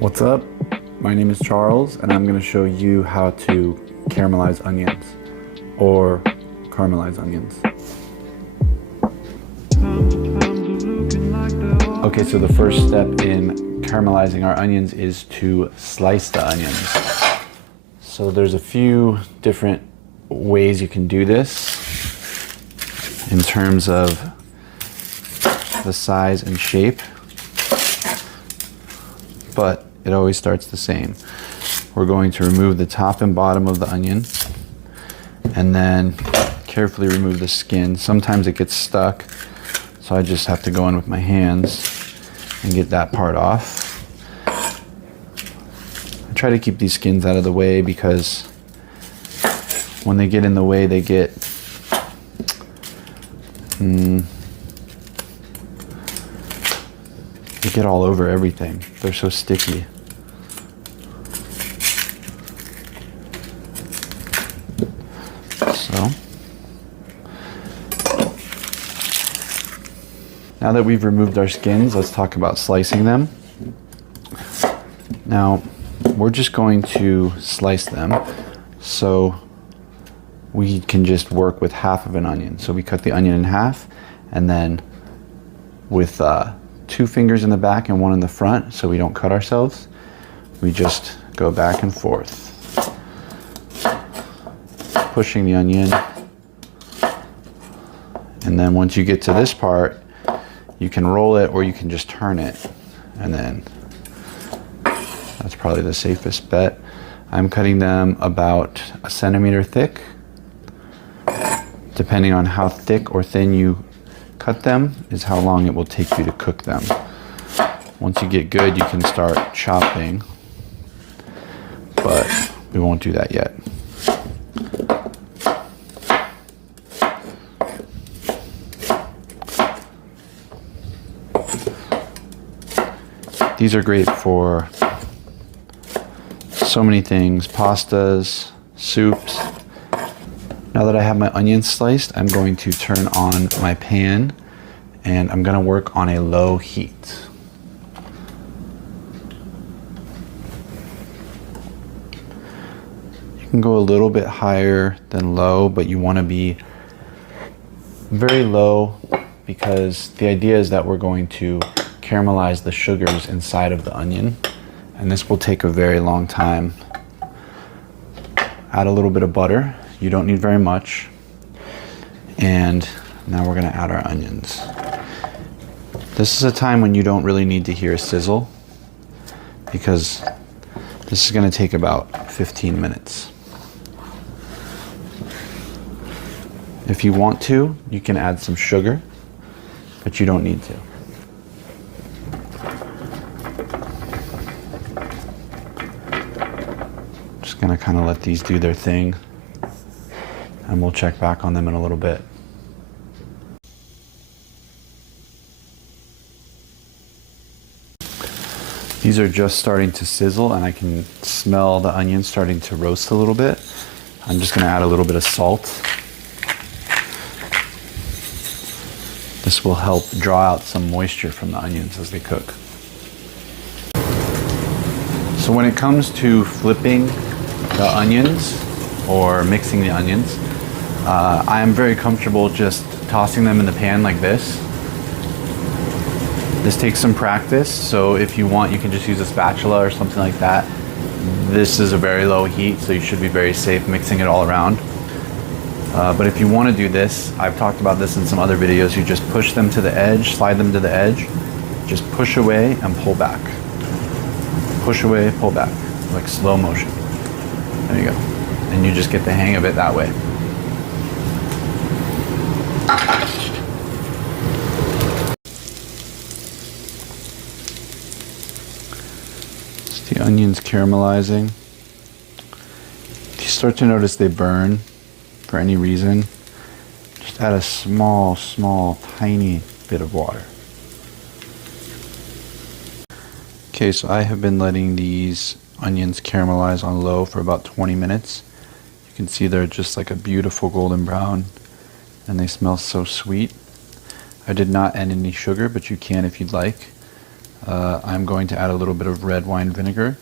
What's up? My name is Charles and I'm going to show you how to caramelize onions or caramelize onions. Okay, so the first step in caramelizing our onions is to slice the onions. So there's a few different ways you can do this in terms of the size and shape, but it always starts the same. We're going to remove the top and bottom of the onion and then carefully remove the skin. Sometimes it gets stuck, so I just have to go in with my hands and get that part off. I try to keep these skins out of the way because when they get in the way, they get all over everything. They're so sticky. So now that we've removed our skins, let's talk about slicing them. Now we're just going to slice them so we can just work with half of an onion. So we cut the onion in half, and then with 2 fingers in the back and 1 in the front, so we don't cut ourselves, we just go back and forth, pushing the onion. And then once you get to this part, you can roll it or you can just turn it, and then that's probably the safest bet. I'm cutting them about 1 centimeter thick. Depending on how thick or thin you cut them is how long it will take you to cook them. Once you get good, you can start chopping, but we won't do that yet. These are great for so many things: pastas, soups. Now that I have my onions sliced, I'm going to turn on my pan and I'm going to work on a low heat. You can go a little bit higher than low, but you want to be very low because the idea is that we're going to caramelize the sugars inside of the onion, and this will take a very long time. Add a little bit of butter. You don't need very much. And now we're gonna add our onions. This is a time when you don't really need to hear a sizzle because this is gonna take about 15 minutes. If you want to, you can add some sugar, but you don't need to. Just gonna kind of let these do their thing, and we'll check back on them in a little bit. These are just starting to sizzle and I can smell the onions starting to roast a little bit. I'm just going to add a little bit of salt. This will help draw out some moisture from the onions as they cook. So when it comes to flipping the onions or mixing the onions, I am very comfortable just tossing them in the pan like this. This takes some practice, so if you want, you can just use a spatula or something like that. This is a very low heat, so you should be very safe mixing it all around. But if you want to do this, I've talked about this in some other videos, you just push them to the edge, slide them to the edge, just push away and pull back. Push away, pull back, like slow motion. There you go. And you just get the hang of it that way. The onions caramelizing. If you start to notice they burn for any reason, just add a small, tiny bit of water. Okay, so I have been letting these onions caramelize on low for about 20 minutes. You can see they're just like a beautiful golden brown and they smell so sweet. I did not add any sugar, but you can if you'd like. I'm going to add a little bit of red wine vinegar,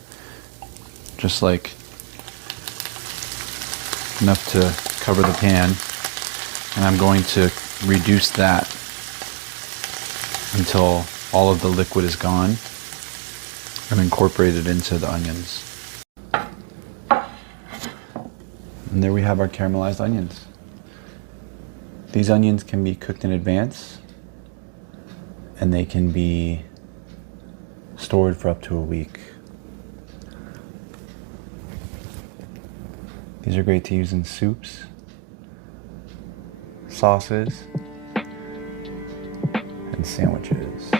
just like enough to cover the pan, and I'm going to reduce that until all of the liquid is gone and incorporate it into the onions. And there we have our caramelized onions. These onions can be cooked in advance, and they can be stored for up to a week. These are great to use in soups, sauces, and sandwiches.